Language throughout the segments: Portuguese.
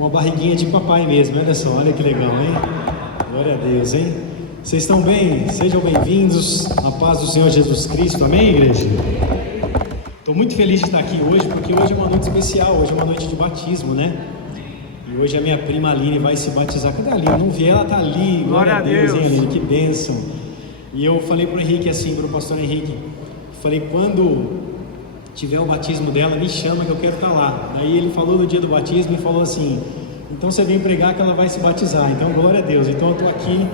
Uma barriguinha de papai mesmo, olha só, olha que legal, hein? Glória a Deus, hein? Vocês estão bem? Sejam bem-vindos à paz do Senhor Jesus Cristo, amém, igreja? Estou muito feliz de estar aqui hoje, porque hoje é uma noite especial, hoje é uma noite de batismo, né? E hoje a minha prima Aline vai se batizar. Cadê a Aline? Eu não vi ela, tá ali, glória a Deus, hein, Aline? Que bênção! E eu falei para o Henrique assim, para o pastor Henrique, falei, quando tiver o batismo dela, me chama que eu quero estar lá. Daí ele falou no dia do batismo e falou assim, então você vem pregar que ela vai se batizar. Então glória a Deus. Então eu estou aqui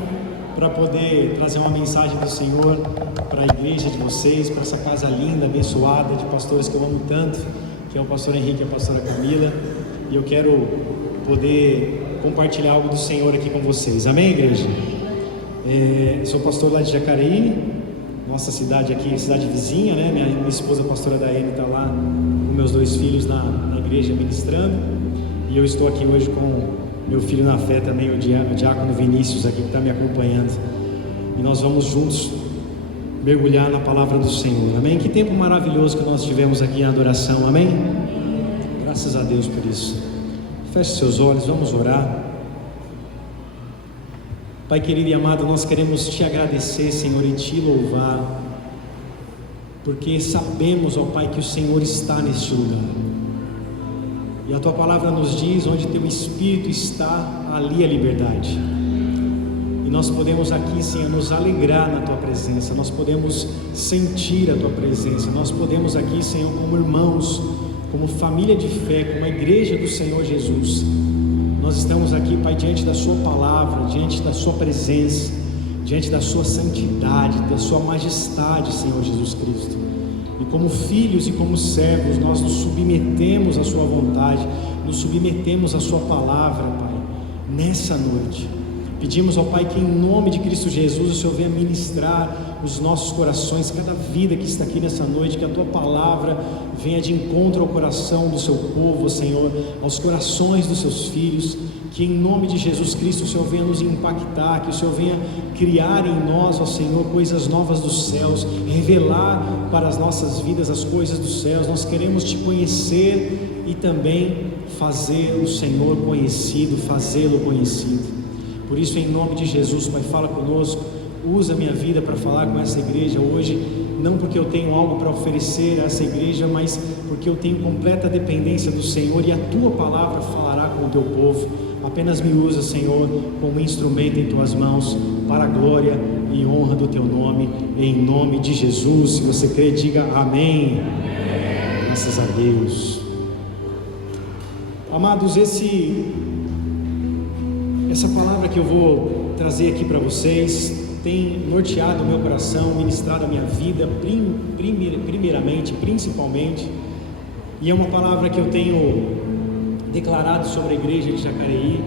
para poder trazer uma mensagem do Senhor para a igreja de vocês, para essa casa linda, abençoada, de pastores que eu amo tanto, que é o pastor Henrique e a pastora Camila, e eu quero poder compartilhar algo do Senhor aqui com vocês, amém, igreja? Sou pastor lá de Jacareí, nossa cidade aqui, cidade vizinha, né? Minha esposa, a pastora Daiane, está lá com meus dois filhos na igreja ministrando, e eu estou aqui hoje com meu filho na fé também, o diácono Vinícius aqui, que está me acompanhando, e nós vamos juntos mergulhar na palavra do Senhor, amém? Que tempo maravilhoso que nós tivemos aqui em adoração, amém? Graças a Deus por isso. Feche seus olhos, vamos orar. Pai querido e amado, nós queremos Te agradecer, Senhor, e Te louvar, porque sabemos, ó Pai, que o Senhor está neste lugar, e a Tua palavra nos diz, onde Teu Espírito está, ali a liberdade, e nós podemos aqui, Senhor, nos alegrar na Tua presença, nós podemos sentir a Tua presença, nós podemos aqui, Senhor, como irmãos, como família de fé, como a igreja do Senhor Jesus, nós estamos aqui, Pai, diante da Sua palavra, diante da Sua presença, diante da Sua santidade, da Sua majestade, Senhor Jesus Cristo. E como filhos e como servos, nós nos submetemos à Sua vontade, nos submetemos à Sua palavra, Pai, nessa noite. Pedimos ao Pai que em nome de Cristo Jesus o Senhor venha ministrar os nossos corações, cada vida que está aqui nessa noite, que a Tua palavra venha de encontro ao coração do Seu povo, Senhor, aos corações dos Seus filhos, que em nome de Jesus Cristo o Senhor venha nos impactar, que o Senhor venha criar em nós, ó Senhor, coisas novas dos céus, revelar para as nossas vidas as coisas dos céus. Nós queremos Te conhecer e também fazer o Senhor conhecido, fazê-lo conhecido. Por isso, em nome de Jesus, Pai, fala conosco, usa a minha vida para falar com essa igreja hoje, não porque eu tenho algo para oferecer a essa igreja, mas porque eu tenho completa dependência do Senhor, e a Tua palavra falará com o Teu povo. Apenas me usa, Senhor, como instrumento em Tuas mãos, para a glória e honra do Teu nome, em nome de Jesus. Se você crê, diga amém. Graças a Deus. Amados, essa palavra que eu vou trazer aqui para vocês tem norteado o meu coração, ministrado a minha vida, primeiramente, principalmente, e é uma palavra que eu tenho declarado sobre a igreja de Jacareí,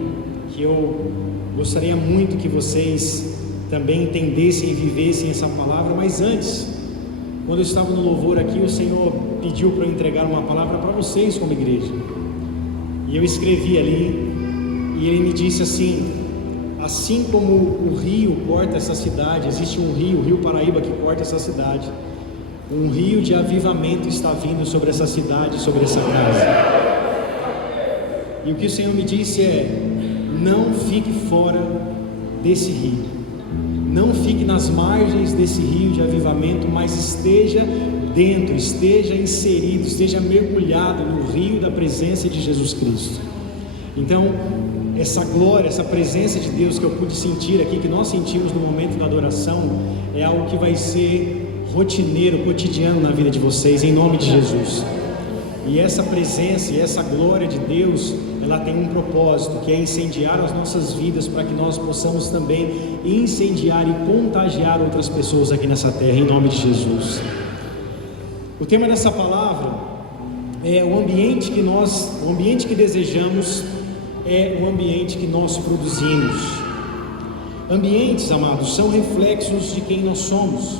que eu gostaria muito que vocês também entendessem e vivessem essa palavra. Mas antes, quando eu estava no louvor aqui, o Senhor pediu para eu entregar uma palavra para vocês como igreja, e eu escrevi ali, e Ele me disse assim como o rio corta essa cidade, existe um rio, o Rio Paraíba, que corta essa cidade, um rio de avivamento está vindo sobre essa cidade, sobre essa casa. E o que o Senhor me disse é: não fique fora desse rio, não fique nas margens desse rio de avivamento, mas esteja dentro, esteja inserido, esteja mergulhado no rio da presença de Jesus Cristo. Então, essa glória, essa presença de Deus que eu pude sentir aqui, que nós sentimos no momento da adoração, é algo que vai ser rotineiro, cotidiano na vida de vocês, em nome de Jesus. E essa presença e essa glória de Deus, ela tem um propósito, que é incendiar as nossas vidas, para que nós possamos também incendiar e contagiar outras pessoas aqui nessa terra, em nome de Jesus. O tema dessa palavra é o ambiente que desejamos, é o ambiente que nós produzimos. Ambientes, amados, são reflexos de quem nós somos.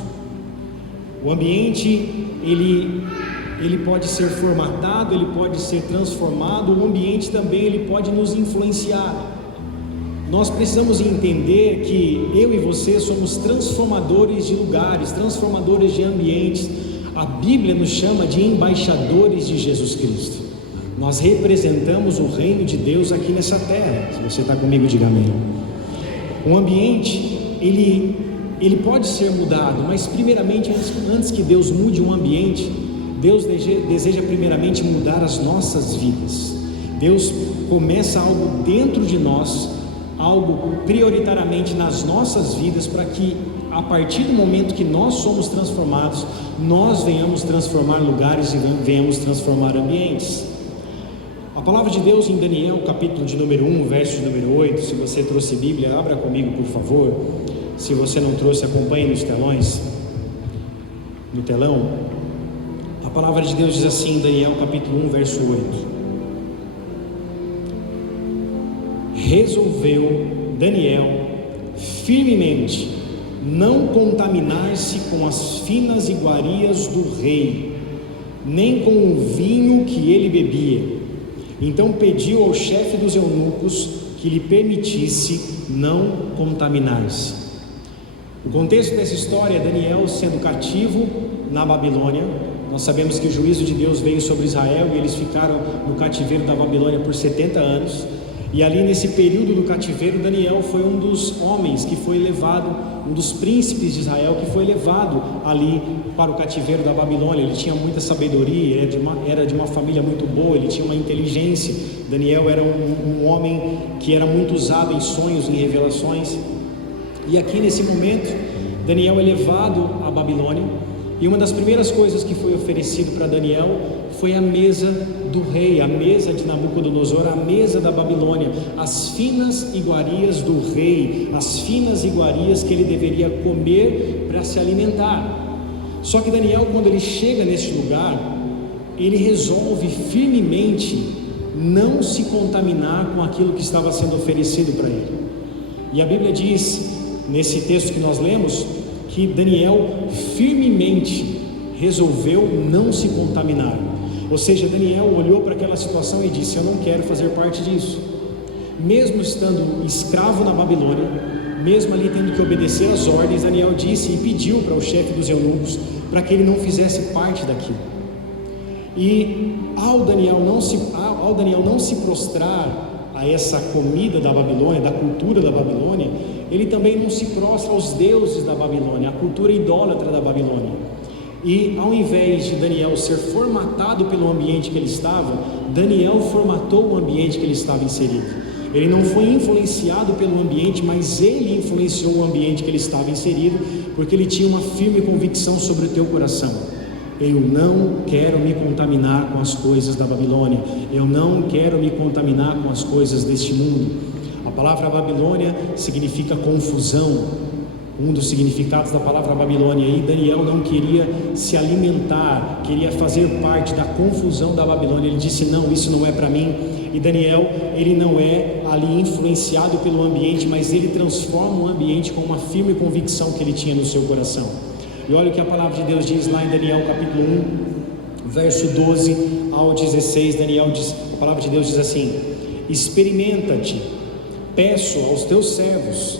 O ambiente, ele pode ser formatado, ele pode ser transformado. O ambiente também, ele pode nos influenciar. Nós precisamos entender que eu e você somos transformadores de lugares, transformadores de ambientes. A Bíblia nos chama de embaixadores de Jesus Cristo. Nós representamos o reino de Deus aqui nessa terra. Se você está comigo, diga amém. O ambiente, ele pode ser mudado, mas primeiramente, antes que Deus mude um ambiente, Deus deseja primeiramente mudar as nossas vidas. Deus começa algo dentro de nós, algo prioritariamente nas nossas vidas, para que a partir do momento que nós somos transformados, nós venhamos transformar lugares e venhamos transformar ambientes. A palavra de Deus em Daniel, capítulo de número 1, verso de número 8, se você trouxe Bíblia, abra comigo por favor. Se você não trouxe, acompanhe nos telões, no telão. A palavra de Deus diz assim em Daniel, capítulo 1, verso 8: resolveu Daniel firmemente não contaminar-se com as finas iguarias do rei, nem com o vinho que ele bebia. Então pediu ao chefe dos eunucos que lhe permitisse não contaminar-se. O contexto dessa história é Daniel sendo cativo na Babilônia. Nós sabemos que o juízo de Deus veio sobre Israel e eles ficaram no cativeiro da Babilônia por 70 anos. E ali nesse período do cativeiro, Daniel foi um dos homens que foi levado, um dos príncipes de Israel que foi levado ali para o cativeiro da Babilônia. Ele tinha muita sabedoria, era de uma família muito boa, ele tinha uma inteligência. Daniel era um homem que era muito usado em sonhos, em revelações. E aqui nesse momento, Daniel é levado à Babilônia, e uma das primeiras coisas que foi oferecido para Daniel foi a mesa do rei, a mesa de Nabucodonosor, a mesa da Babilônia, as finas iguarias do rei, as finas iguarias que ele deveria comer para se alimentar. Só que Daniel, quando ele chega neste lugar, ele resolve firmemente não se contaminar com aquilo que estava sendo oferecido para ele. E a Bíblia diz, nesse texto que nós lemos, que Daniel firmemente resolveu não se contaminar. Ou seja, Daniel olhou para aquela situação e disse: eu não quero fazer parte disso. Mesmo estando escravo na Babilônia, mesmo ali tendo que obedecer às ordens, Daniel disse e pediu para o chefe dos eunucos para que ele não fizesse parte daquilo. E ao Daniel não se prostrar a essa comida da Babilônia, da cultura da Babilônia, ele também não se prostra aos deuses da Babilônia, a cultura idólatra da Babilônia. E ao invés de Daniel ser formatado pelo ambiente que ele estava, Daniel formatou o ambiente que ele estava inserido. Ele não foi influenciado pelo ambiente, mas ele influenciou o ambiente que ele estava inserido, porque ele tinha uma firme convicção sobre o teu coração: eu não quero me contaminar com as coisas da Babilônia, eu não quero me contaminar com as coisas deste mundo. A palavra Babilônia significa confusão, um dos significados da palavra Babilônia. E Daniel não queria se alimentar, queria fazer parte da confusão da Babilônia. Ele disse: não, isso não é para mim. E Daniel, ele não é ali influenciado pelo ambiente, mas ele transforma o ambiente com uma firme convicção que ele tinha no seu coração. E olha o que a palavra de Deus diz lá em Daniel capítulo 1, verso 12 ao 16. A palavra de Deus diz assim: experimenta-te, peço aos teus servos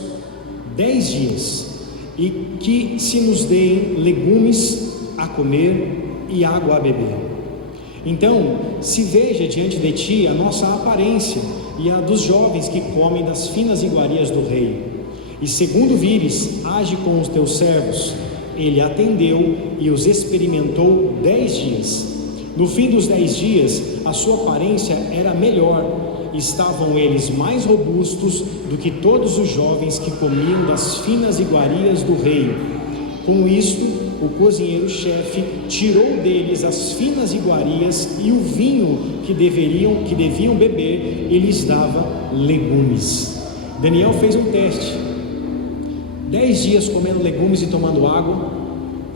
10 dias, e que se nos deem legumes a comer e água a beber. Então se veja diante de ti a nossa aparência e a dos jovens que comem das finas iguarias do rei, e segundo vires, age com os teus servos. Ele atendeu e os experimentou 10 dias. No fim dos 10 dias, a sua aparência era melhor, estavam eles mais robustos do que todos os jovens que comiam das finas iguarias do rei. Com isto, o cozinheiro-chefe tirou deles as finas iguarias e o vinho que deviam beber, e lhes dava legumes. Daniel fez um teste, 10 dias comendo legumes e tomando água,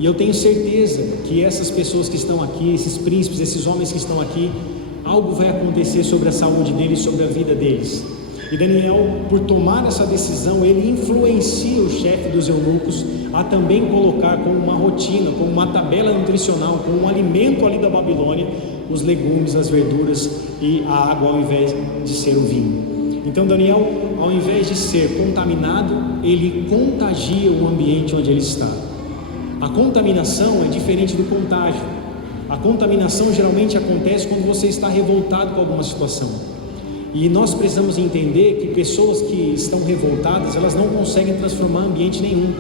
e eu tenho certeza que essas pessoas que estão aqui, esses príncipes, esses homens que estão aqui, algo vai acontecer sobre a saúde deles, sobre a vida deles. E Daniel, por tomar essa decisão, ele influencia o chefe dos eunucos a também colocar como uma rotina, como uma tabela nutricional, como um alimento ali da Babilônia, os legumes, as verduras e a água ao invés de ser o vinho. Então Daniel, ao invés de ser contaminado, ele contagia o ambiente onde ele está. A contaminação é diferente do contágio. A contaminação geralmente acontece quando você está revoltado com alguma situação. E nós precisamos entender que pessoas que estão revoltadas, elas não conseguem transformar ambiente nenhum.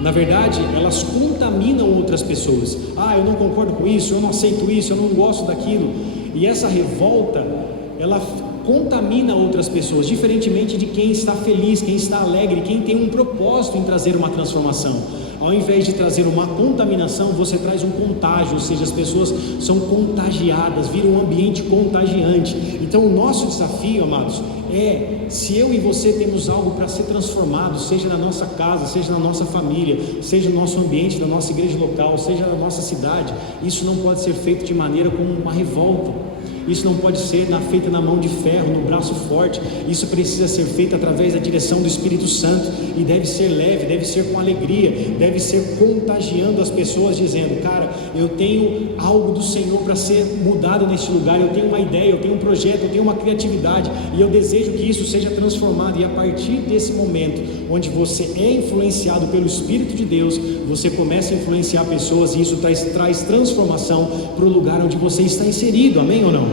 Na verdade, elas contaminam outras pessoas. Eu não concordo com isso, eu não aceito isso, eu não gosto daquilo. E essa revolta, ela contamina outras pessoas, diferentemente de quem está feliz, quem está alegre, quem tem um propósito em trazer uma transformação. Ao invés de trazer uma contaminação, você traz um contágio, ou seja, as pessoas são contagiadas, vira um ambiente contagiante. Então o nosso desafio, amados, se eu e você temos algo para ser transformado, seja na nossa casa, seja na nossa família, seja no nosso ambiente, da nossa igreja local, seja na nossa cidade, isso não pode ser feito de maneira como uma revolta. Isso não pode ser feita na mão de ferro, no braço forte. Isso precisa ser feito através da direção do Espírito Santo, e deve ser leve, deve ser com alegria, deve ser contagiando as pessoas, dizendo: cara, eu tenho algo do Senhor para ser mudado neste lugar, eu tenho uma ideia, eu tenho um projeto, eu tenho uma criatividade, e eu desejo que isso seja transformado. E a partir desse momento, onde você é influenciado pelo Espírito de Deus, você começa a influenciar pessoas, e isso traz transformação para o lugar onde você está inserido, amém ou não?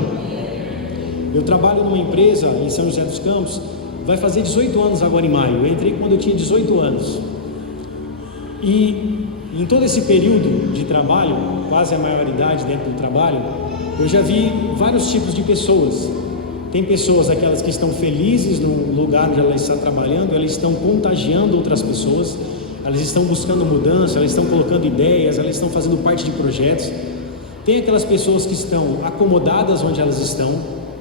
Eu trabalho numa empresa em São José dos Campos, vai fazer 18 anos agora em maio. Eu entrei quando eu tinha 18 anos, e em todo esse período de trabalho, quase a maioridade dentro do trabalho, eu já vi vários tipos de pessoas. Tem pessoas, aquelas que estão felizes no lugar onde ela está trabalhando, elas estão contagiando outras pessoas, elas estão buscando mudança, elas estão colocando ideias, elas estão fazendo parte de projetos. Tem aquelas pessoas que estão acomodadas onde elas estão,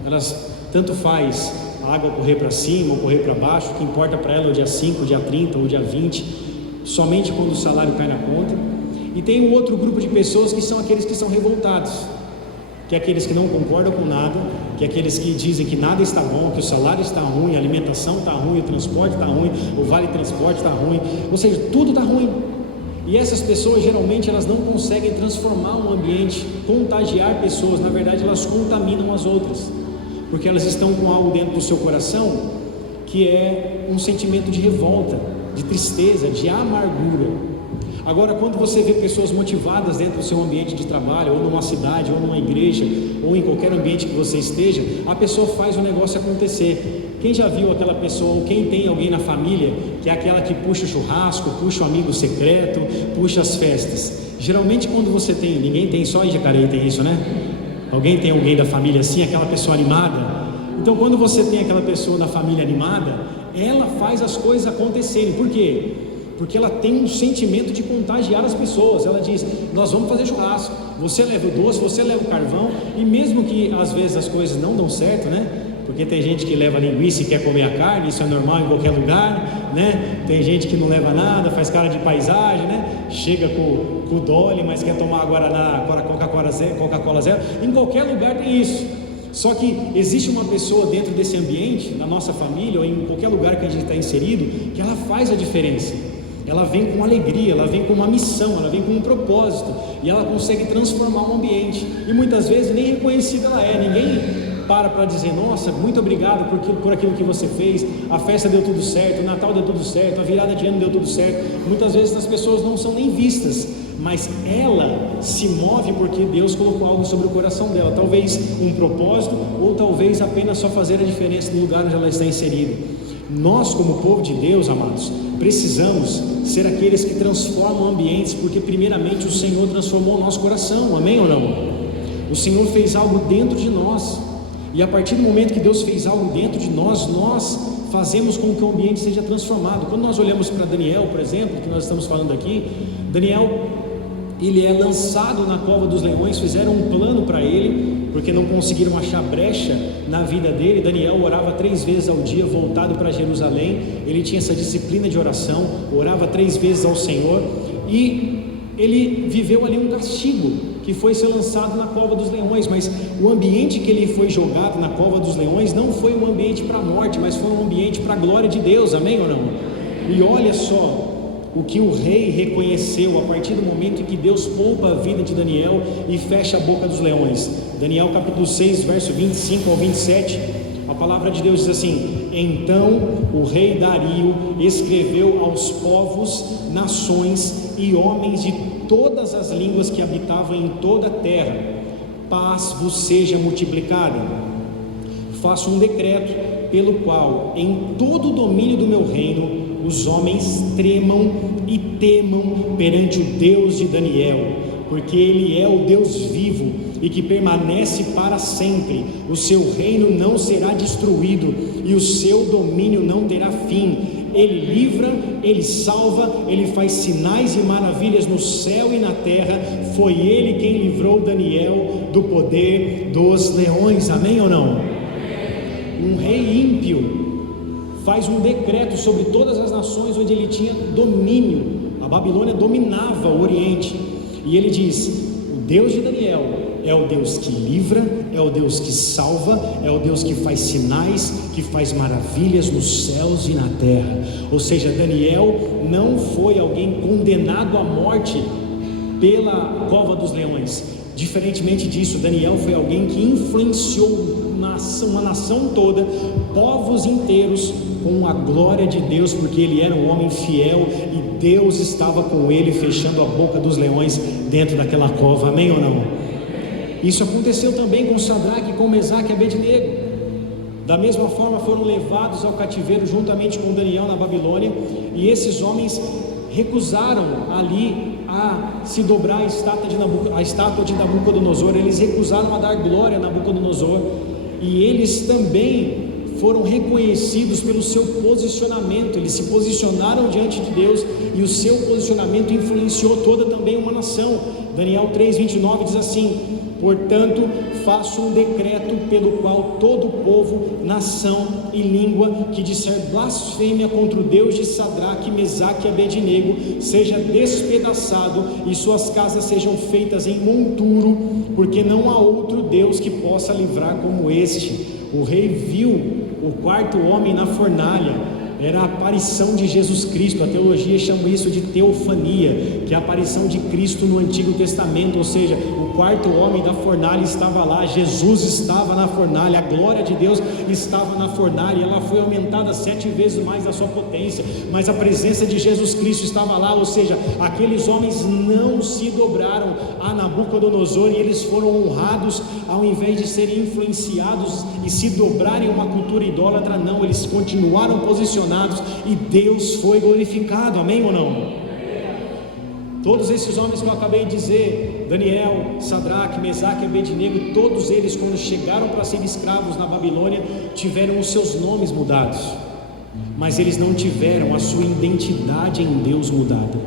elas tanto faz a água correr para cima ou correr para baixo, o que importa para ela é o dia 5, o dia 30 ou o dia 20, somente quando o salário cai na conta. E tem um outro grupo de pessoas que são aqueles que são revoltados, que é aqueles que não concordam com nada, que é aqueles que dizem que nada está bom, que o salário está ruim, a alimentação está ruim, o transporte está ruim, o vale transporte está ruim, ou seja, tudo está ruim. E essas pessoas geralmente elas não conseguem transformar um ambiente, contagiar pessoas, na verdade elas contaminam as outras, porque elas estão com algo dentro do seu coração que é um sentimento de revolta, de tristeza, de amargura. Agora, quando você vê pessoas motivadas dentro do seu ambiente de trabalho, ou numa cidade, ou numa igreja, ou em qualquer ambiente que você esteja, a pessoa faz o negócio acontecer. Quem já viu aquela pessoa, ou quem tem alguém na família, que é aquela que puxa o churrasco, puxa o amigo secreto, puxa as festas? Geralmente quando você tem, ninguém tem, só em Jacareí tem isso, né? Alguém tem alguém da família assim, aquela pessoa animada? Então quando você tem aquela pessoa da família animada, ela faz as coisas acontecerem. Por quê? Porque ela tem um sentimento de contagiar as pessoas. Ela diz: nós vamos fazer churrasco, você leva o doce, você leva o carvão. E mesmo que às vezes as coisas não dão certo, né? Porque tem gente que leva linguiça e quer comer a carne, isso é normal em qualquer lugar, né? Tem gente que não leva nada, faz cara de paisagem, né? Chega com o Dolly, mas quer tomar Guaraná, Coca-Cola zero. Em qualquer lugar tem isso. Só que existe uma pessoa dentro desse ambiente, na nossa família ou em qualquer lugar que a gente está inserido, que ela faz a diferença. Ela vem com alegria, ela vem com uma missão, ela vem com um propósito, e ela consegue transformar o ambiente, e muitas vezes nem reconhecida ela é. Ninguém para dizer: nossa, muito obrigado por aquilo que você fez, a festa deu tudo certo, o Natal deu tudo certo, a virada de ano deu tudo certo. Muitas vezes as pessoas não são nem vistas, mas ela se move porque Deus colocou algo sobre o coração dela, talvez um propósito, ou talvez apenas só fazer a diferença no lugar onde ela está inserida. Nós, como povo de Deus, amados, precisamos ser aqueles que transformam ambientes, porque primeiramente o Senhor transformou o nosso coração, amém ou não? O Senhor fez algo dentro de nós, e a partir do momento que Deus fez algo dentro de nós, nós fazemos com que o ambiente seja transformado. Quando nós olhamos para Daniel, por exemplo, que nós estamos falando aqui, Daniel, ele é lançado na cova dos leões. Fizeram um plano para ele, porque não conseguiram achar brecha na vida dele. Daniel orava 3 vezes ao dia, voltado para Jerusalém. Ele tinha essa disciplina de oração, orava 3 vezes ao Senhor, e ele viveu ali um castigo, que foi ser lançado na cova dos leões. Mas o ambiente que ele foi jogado na cova dos leões não foi um ambiente para a morte, mas foi um ambiente para a glória de Deus, amém ou não? E olha só o que o rei reconheceu a partir do momento em que Deus poupa a vida de Daniel e fecha a boca dos leões. Daniel capítulo 6, verso 25 ao 27, a palavra de Deus diz assim: então o rei Dario escreveu aos povos, nações e homens de todas as línguas que habitavam em toda a terra, paz vos seja multiplicada. Faço um decreto pelo qual em todo o domínio do meu reino os homens tremam e temam perante o Deus de Daniel, porque ele é o Deus vivo e que permanece para sempre. O seu reino não será destruído e o seu domínio não terá fim. Ele livra, ele salva, ele faz sinais e maravilhas no céu e na terra. Foi ele quem livrou Daniel do poder dos leões. Amém ou não? Um rei ímpio faz um decreto sobre todas as nações onde ele tinha domínio. A Babilônia dominava o Oriente, e ele diz: o Deus de Daniel é o Deus que livra, é o Deus que salva, é o Deus que faz sinais, que faz maravilhas nos céus e na terra. Ou seja, Daniel não foi alguém condenado à morte pela cova dos leões. Diferentemente disso, Daniel foi alguém que influenciou uma nação toda, povos inteiros, com a glória de Deus, porque ele era um homem fiel e Deus estava com ele, fechando a boca dos leões dentro daquela cova. Amém ou não? Isso aconteceu também com Sadraque, com Mesaque e Abednego. Da mesma forma foram levados ao cativeiro juntamente com Daniel na Babilônia, e esses homens recusaram ali a se dobrar a estátua de Nabucodonosor. Eles recusaram a dar glória a Nabucodonosor, e eles também foram reconhecidos pelo seu posicionamento. Eles se posicionaram diante de Deus, e o seu posicionamento influenciou toda também uma nação. Daniel 3:29 diz assim: portanto faço um decreto pelo qual todo povo, nação e língua que disser blasfêmia contra o Deus de Sadraque, Mesaque e Abednego seja despedaçado e suas casas sejam feitas em monturo, porque não há outro Deus que possa livrar como este. O rei viu o quarto homem na fornalha. Era a aparição de Jesus Cristo. A teologia chama isso de teofania, que é a aparição de Cristo no Antigo Testamento. Ou seja, o quarto homem da fornalha estava lá, Jesus estava na fornalha, a glória de Deus estava na fornalha, ela foi aumentada 7 vezes mais a sua potência, mas a presença de Jesus Cristo estava lá. Ou seja, aqueles homens não se dobraram a Nabucodonosor, e eles foram honrados, ao invés de serem influenciados e se dobrarem a uma cultura idólatra. Não, eles continuaram posicionados, e Deus foi glorificado. Amém ou não? Todos esses homens que eu acabei de dizer, Daniel, Sadraque, Mesaque e Abednego, todos eles, quando chegaram para ser escravos na Babilônia, tiveram os seus nomes mudados, mas eles não tiveram a sua identidade em Deus mudada.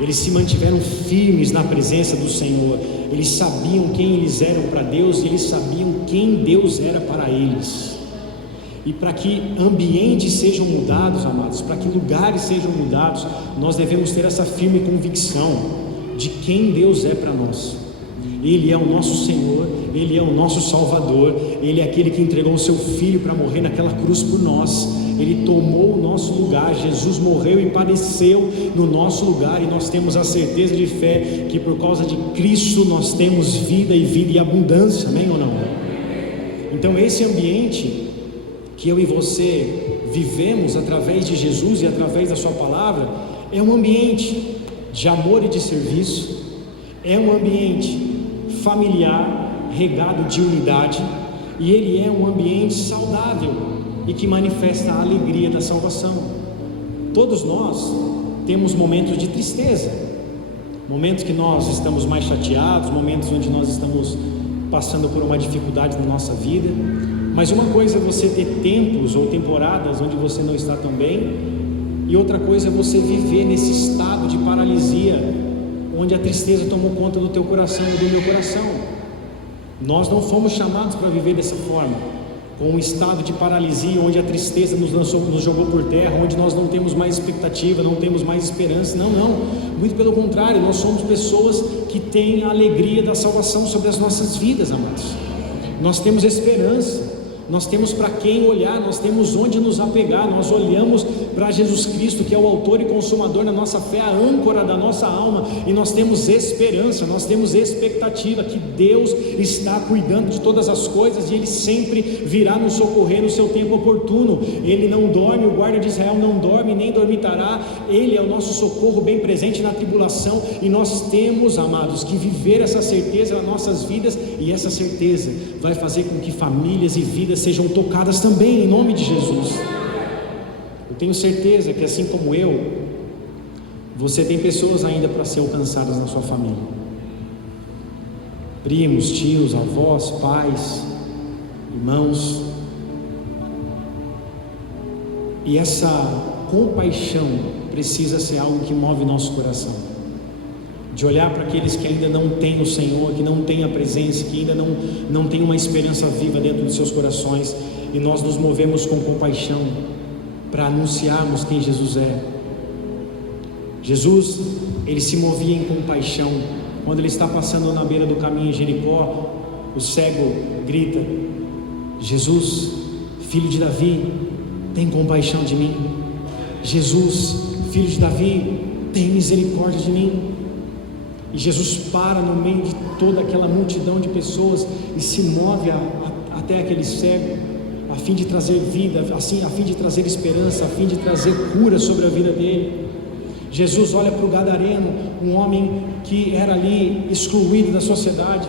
Eles se mantiveram firmes na presença do Senhor. Eles sabiam quem eles eram para Deus, e eles sabiam quem Deus era para eles. E para que ambientes sejam mudados, amados, para que lugares sejam mudados, nós devemos ter essa firme convicção de quem Deus é para nós. Ele é o nosso Senhor, Ele é o nosso Salvador, Ele é aquele que entregou o seu Filho para morrer naquela cruz por nós. Ele tomou o nosso lugar, Jesus morreu e padeceu no nosso lugar, e nós temos a certeza de fé que por causa de Cristo nós temos vida e vida em abundância. Amém ou não? Então esse ambiente que eu e você vivemos através de Jesus e através da sua palavra é um ambiente de amor e de serviço, é um ambiente familiar regado de unidade, e ele é um ambiente saudável e que manifesta a alegria da salvação. Todos nós temos momentos de tristeza, momentos que nós estamos mais chateados, momentos onde nós estamos passando por uma dificuldade na nossa vida. Mas uma coisa é você ter tempos ou temporadas onde você não está tão bem, e outra coisa é você viver nesse estado de paralisia, onde a tristeza tomou conta do teu coração e do meu coração. Nós não fomos chamados para viver dessa forma, com um estado de paralisia, onde a tristeza nos jogou por terra, onde nós não temos mais expectativa, não temos mais esperança. Não, muito pelo contrário, nós somos pessoas que têm a alegria da salvação sobre as nossas vidas, amados. Nós temos esperança. nós temos para quem olhar, nós temos onde nos apegar. Nós olhamos para Jesus Cristo, que é o autor e consumador da nossa fé, a âncora da nossa alma, e nós temos esperança, nós temos expectativa que Deus está cuidando de todas as coisas, e Ele sempre virá nos socorrer no seu tempo oportuno. Ele não dorme, o guarda de Israel não dorme, nem dormitará. Ele é o nosso socorro bem presente na tribulação, e nós temos, amados, que viver essa certeza nas nossas vidas, e essa certeza vai fazer com que famílias e vidas sejam tocadas também, em nome de Jesus. Eu tenho certeza que, assim como eu, você tem pessoas ainda para ser alcançadas na sua família, primos, tios, avós, pais, irmãos, e essa compaixão precisa ser algo que move nosso coração, de olhar para aqueles que ainda não têm o Senhor, que não têm a presença, que ainda não têm uma esperança viva dentro dos seus corações, e nós nos movemos com compaixão para anunciarmos quem Jesus é. Jesus, Ele se movia em compaixão. Quando Ele está passando na beira do caminho em Jericó, o cego grita: Jesus, filho de Davi, tem compaixão de mim. Jesus, filho de Davi, tem misericórdia de mim. E Jesus para no meio de toda aquela multidão de pessoas e se move até aquele cego, a fim de trazer vida, assim, a fim de trazer esperança, a fim de trazer cura sobre a vida dele. Jesus olha para o gadareno, um homem que era ali excluído da sociedade,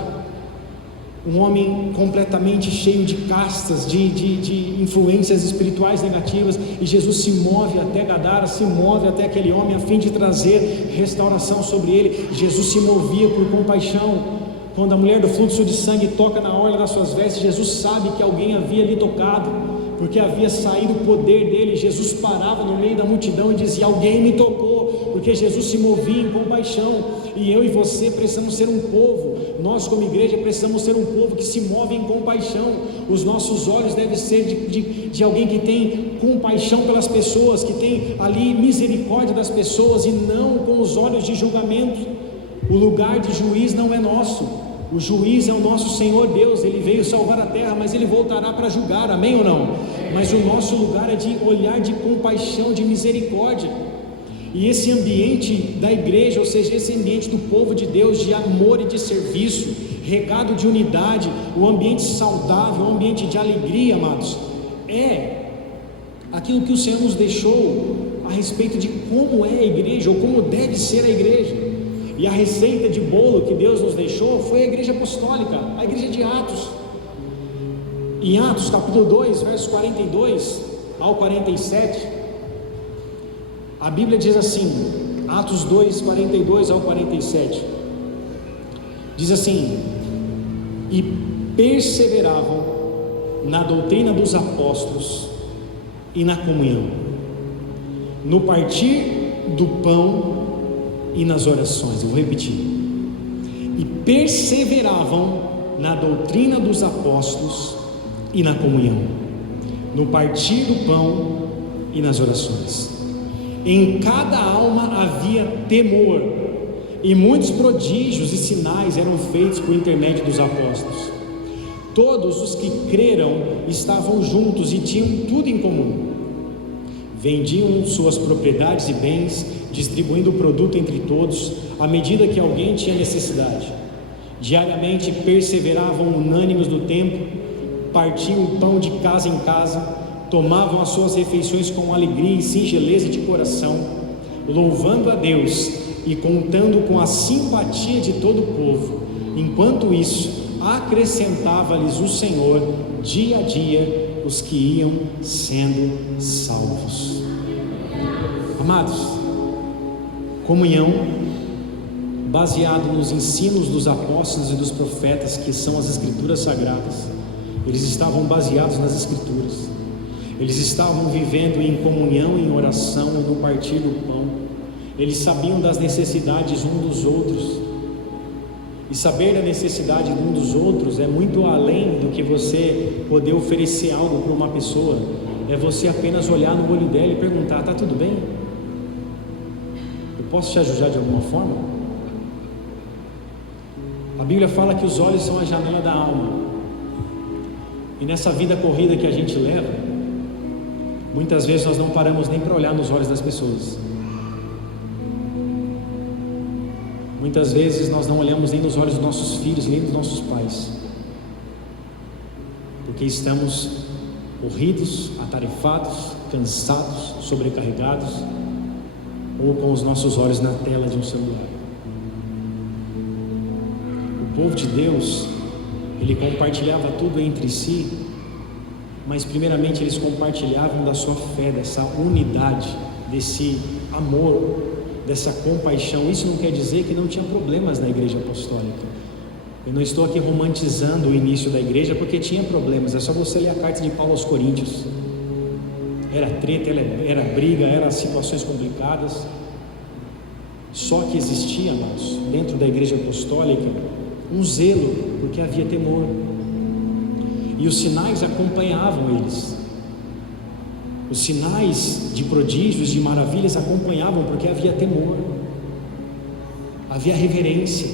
um homem completamente cheio de castas, de influências espirituais negativas, e Jesus se move até Gadara, se move até aquele homem a fim de trazer restauração sobre ele. Jesus se movia por compaixão. Quando a mulher do fluxo de sangue toca na orla das suas vestes, Jesus sabe que alguém havia ali tocado, porque havia saído o poder dele. Jesus parava no meio da multidão e dizia: alguém me tocou, porque Jesus se movia em compaixão. E eu e você precisamos ser um povo, nós como igreja precisamos ser um povo que se move em compaixão. Os nossos olhos devem ser de alguém que tem compaixão pelas pessoas, que tem ali misericórdia das pessoas, e não com os olhos de julgamento. O lugar de juiz não é nosso, o juiz é o nosso Senhor Deus. Ele veio salvar a terra, mas Ele voltará para julgar, amém ou não? Mas o nosso lugar é de olhar de compaixão, de misericórdia. E esse ambiente da igreja, ou seja, esse ambiente do povo de Deus, de amor e de serviço, regado de unidade, o ambiente saudável, o ambiente de alegria, amados, é aquilo que o Senhor nos deixou a respeito de como é a igreja, ou como deve ser a igreja. E a receita de bolo que Deus nos deixou foi a igreja apostólica, a igreja de Atos. Em Atos capítulo 2, versos 42 ao 47, a Bíblia diz assim, Atos 2, 42 ao 47, diz assim: e perseveravam na doutrina dos apóstolos e na comunhão, no partir do pão e nas orações. Eu vou repetir: e perseveravam na doutrina dos apóstolos e na comunhão, no partir do pão e nas orações. Em cada alma havia temor, e muitos prodígios e sinais eram feitos por intermédio dos apóstolos. Todos os que creram estavam juntos e tinham tudo em comum. Vendiam suas propriedades e bens, distribuindo o produto entre todos, à medida que alguém tinha necessidade. Diariamente perseveravam unânimes no templo, partiam o pão de casa em casa, tomavam as suas refeições com alegria e singeleza de coração, louvando a Deus e contando com a simpatia de todo o povo. Enquanto isso, acrescentava-lhes o Senhor dia a dia os que iam sendo salvos. Amados, comunhão baseado nos ensinos dos apóstolos e dos profetas, que são as escrituras sagradas. Eles estavam baseados nas escrituras. Eles estavam vivendo em comunhão, em oração, no partir do pão. Eles sabiam das necessidades um dos outros. E saber da necessidade de um dos outros é muito além do que você poder oferecer algo para uma pessoa. É você apenas olhar no olho dela e perguntar: está tudo bem? Eu posso te ajudar de alguma forma? A Bíblia fala que os olhos são a janela da alma. E nessa vida corrida que a gente leva, muitas vezes nós não paramos nem para olhar nos olhos das pessoas. Muitas vezes nós não olhamos nem nos olhos dos nossos filhos, nem dos nossos pais, porque estamos corridos, atarefados, cansados, sobrecarregados, ou com os nossos olhos na tela de um celular. O povo de Deus, ele compartilhava tudo entre si, mas primeiramente eles compartilhavam da sua fé, dessa unidade, desse amor, dessa compaixão. Isso não quer dizer que não tinha problemas na igreja apostólica. Eu não estou aqui romantizando o início da igreja, porque tinha problemas. É só você ler a carta de Paulo aos Coríntios. Era treta, era briga, eram situações complicadas. Só que existia, amados, dentro da igreja apostólica, um zelo, porque havia temor, e os sinais acompanhavam eles. Os sinais de prodígios, de maravilhas acompanhavam, porque havia temor, havia reverência,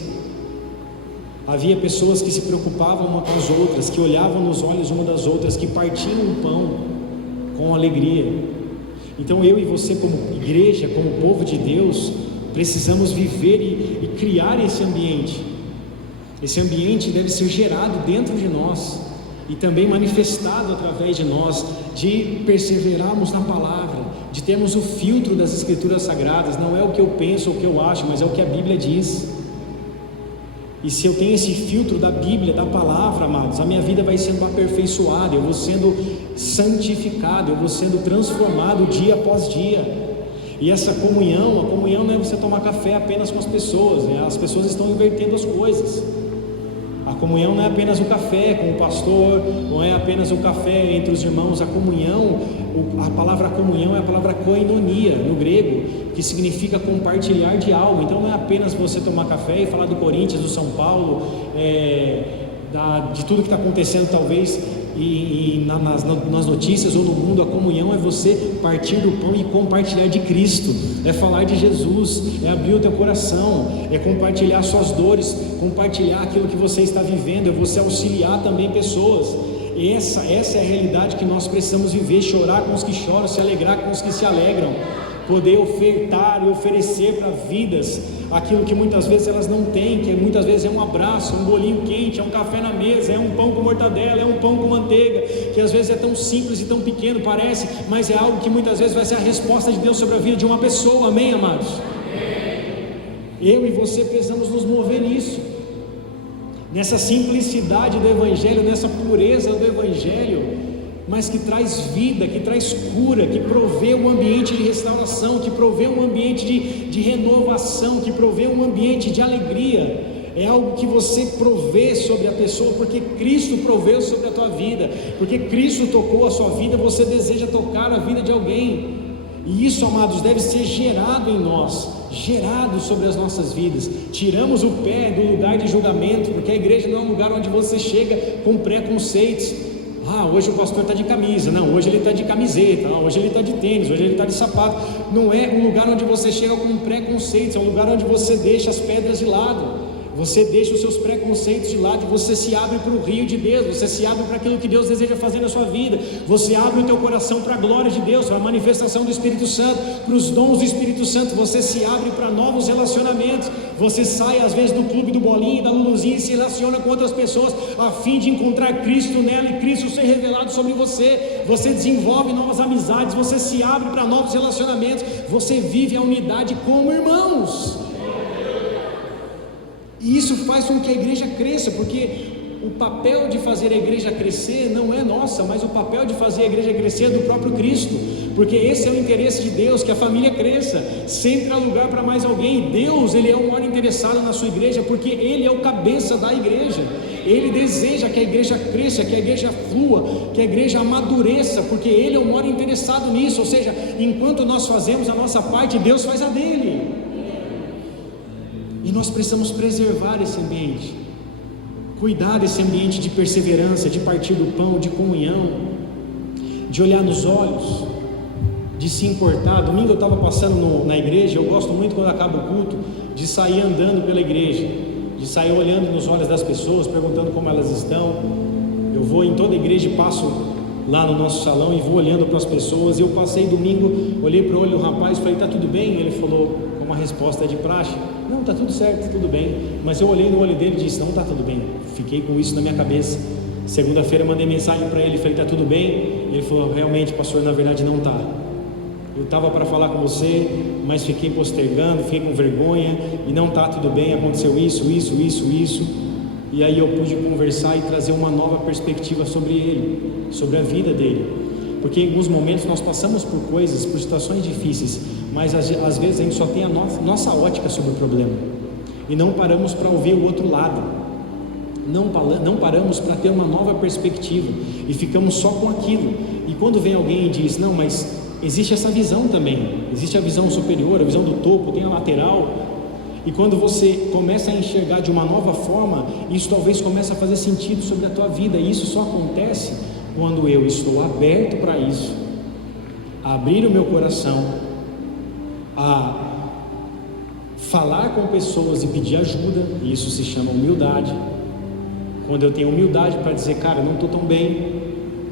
havia pessoas que se preocupavam uma com as outras, que olhavam nos olhos uma das outras, que partiam o pão com alegria. Então eu e você, como igreja, como povo de Deus, precisamos viver e criar esse ambiente. Esse ambiente deve ser gerado dentro de nós e também manifestado através de nós, de perseverarmos na palavra, de termos o filtro das Escrituras Sagradas. Não é o que eu penso ou o que eu acho, mas é o que a Bíblia diz. E se eu tenho esse filtro da Bíblia, da palavra, amados, a minha vida vai sendo aperfeiçoada, eu vou sendo santificado, eu vou sendo transformado dia após dia. E essa comunhão, a comunhão não é você tomar café apenas com as pessoas, né? As pessoas estão invertendo as coisas. A comunhão não é apenas o café com o pastor, não é apenas o café entre os irmãos. A comunhão, a palavra comunhão é a palavra koinonia no grego, que significa compartilhar de algo. Então não é apenas você tomar café e falar do Corinthians, do São Paulo, de tudo que está acontecendo talvez nas notícias ou no mundo. A comunhão é você partir do pão e compartilhar de Cristo, é falar de Jesus, é abrir o teu coração, é compartilhar suas dores, compartilhar aquilo que você está vivendo, é você auxiliar também pessoas. Essa é a realidade que nós precisamos viver, chorar com os que choram, se alegrar com os que se alegram, poder ofertar e oferecer para vidas aquilo que muitas vezes elas não têm, que muitas vezes é um abraço, um bolinho quente, é um café na mesa, é um pão com mortadela, é um pão com manteiga, que às vezes é tão simples e tão pequeno, parece, mas é algo que muitas vezes vai ser a resposta de Deus sobre a vida de uma pessoa. Amém, amados? Eu e você precisamos nos mover nisso, nessa simplicidade do Evangelho, nessa pureza do Evangelho, mas que traz vida, que traz cura, que provê um ambiente de restauração, que provê um ambiente de renovação, que provê um ambiente de alegria. É algo que você provê sobre a pessoa, porque Cristo proveu sobre a tua vida, porque Cristo tocou a sua vida, você deseja tocar a vida de alguém, e isso, amados, deve ser gerado em nós, gerado sobre as nossas vidas. Tiramos o pé do lugar de julgamento, porque a igreja não é um lugar onde você chega com preconceitos. Hoje o pastor está de camisa, não, hoje ele está de camiseta, hoje ele está de tênis, hoje ele está de sapato. Não é um lugar onde você chega com preconceitos, é um lugar onde você deixa as pedras de lado, você deixa os seus preconceitos de lado e você se abre para o rio de Deus, você se abre para aquilo que Deus deseja fazer na sua vida, você abre o teu coração para a glória de Deus, para a manifestação do Espírito Santo, para os dons do Espírito Santo, você se abre para novos relacionamentos, você sai às vezes do clube do bolinho, da luluzinha e se relaciona com outras pessoas, a fim de encontrar Cristo nela e Cristo ser revelado sobre você. Você desenvolve novas amizades, você se abre para novos relacionamentos, você vive a unidade como irmãos. E isso faz com que a igreja cresça, porque o papel de fazer a igreja crescer não é nossa, mas o papel de fazer a igreja crescer é do próprio Cristo, porque esse é o interesse de Deus, que a família cresça, sempre há lugar para mais alguém. Deus, Ele é o maior interessado na sua igreja, porque Ele é o cabeça da igreja, Ele deseja que a igreja cresça, que a igreja flua, que a igreja amadureça, porque Ele é o maior interessado nisso. Ou seja, enquanto nós fazemos a nossa parte, Deus faz a dele. E nós precisamos preservar esse ambiente, cuidar desse ambiente de perseverança, de partir do pão, de comunhão, de olhar nos olhos, de se importar. Domingo eu estava passando na igreja, eu gosto muito quando acaba o culto, de sair andando pela igreja, de sair olhando nos olhos das pessoas, perguntando como elas estão. eu vou em toda a igreja e passo lá no nosso salão e vou olhando para as pessoas. Eu passei domingo, olhei para o olho do rapaz e falei, tá tudo bem? Ele falou, com uma resposta de praxe, não, tá tudo certo, tudo bem. Mas eu olhei no olho dele e disse, não, tá tudo bem. Fiquei com isso na minha cabeça. Segunda-feira eu mandei mensagem para ele, falei, tá tudo bem? Ele falou, realmente, pastor, na verdade não tá. Eu estava para falar com você, mas fiquei postergando, fiquei com vergonha, e não tá tudo bem, aconteceu isso. E aí eu pude conversar e trazer uma nova perspectiva sobre ele, sobre a vida dele. Porque em alguns momentos nós passamos por coisas, por situações difíceis, mas às vezes a gente só tem a nossa ótica sobre o problema, e não paramos para ouvir o outro lado, não paramos para ter uma nova perspectiva, e ficamos só com aquilo. E quando vem alguém e diz, não, mas existe essa visão também, existe a visão superior, a visão do topo, tem a lateral, e quando você começa a enxergar de uma nova forma, isso talvez comece a fazer sentido sobre a tua vida. E isso só acontece quando eu estou aberto para isso, a abrir o meu coração, a falar com pessoas e pedir ajuda. E isso se chama humildade. Quando eu tenho humildade para dizer, cara, eu não estou tão bem,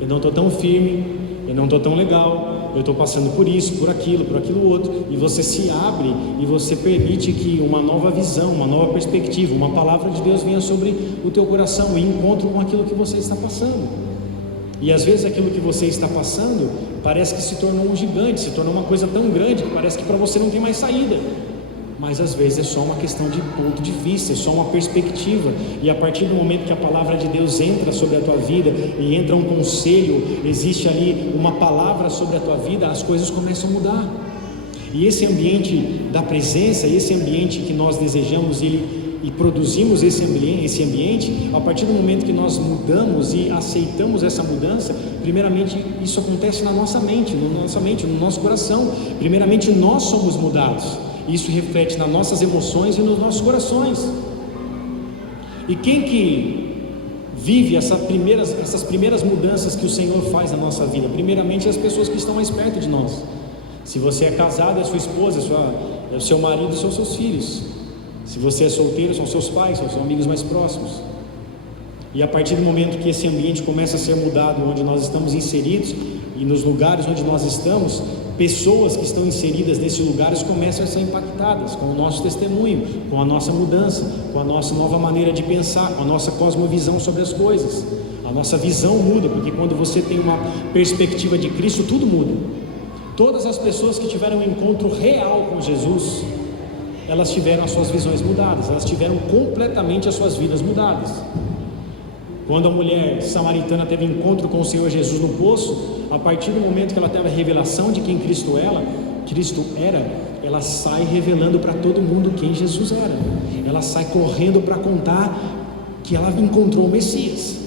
eu não estou tão firme, eu não estou tão legal, eu estou passando por isso, por aquilo outro, e você se abre e você permite que uma nova visão, uma nova perspectiva, uma palavra de Deus venha sobre o teu coração, e encontro com aquilo que você está passando. E às vezes aquilo que você está passando parece que se tornou um gigante, se tornou uma coisa tão grande que parece que para você não tem mais saída, mas às vezes é só uma questão de ponto de vista, é só uma perspectiva. E a partir do momento que a palavra de Deus entra sobre a tua vida, e entra um conselho, existe ali uma palavra sobre a tua vida, as coisas começam a mudar. E esse ambiente da presença, esse ambiente que nós desejamos e produzimos esse ambiente, a partir do momento que nós mudamos e aceitamos essa mudança, primeiramente isso acontece na nossa mente, no nosso coração. Primeiramente nós somos mudados. Isso reflete nas nossas emoções e nos nossos corações. E quem que vive essas primeiras mudanças que o Senhor faz na nossa vida? Primeiramente as pessoas que estão mais perto de nós. Se você é casado, é sua esposa, é o seu marido, são seus filhos. Se você é solteiro, são seus pais, são seus amigos mais próximos. E a partir do momento que esse ambiente começa a ser mudado, onde nós estamos inseridos, e nos lugares onde nós estamos, pessoas que estão inseridas nesses lugares começam a ser impactadas com o nosso testemunho, com a nossa mudança, com a nossa nova maneira de pensar, com a nossa cosmovisão sobre as coisas. A nossa visão muda, porque quando você tem uma perspectiva de Cristo, tudo muda. Todas as pessoas que tiveram um encontro real com Jesus, elas tiveram as suas visões mudadas, elas tiveram completamente as suas vidas mudadas. Quando a mulher samaritana teve encontro com o Senhor Jesus no poço, a partir do momento que ela teve a revelação de quem Cristo era, ela sai revelando para todo mundo quem Jesus era. Ela sai correndo para contar que ela encontrou o Messias.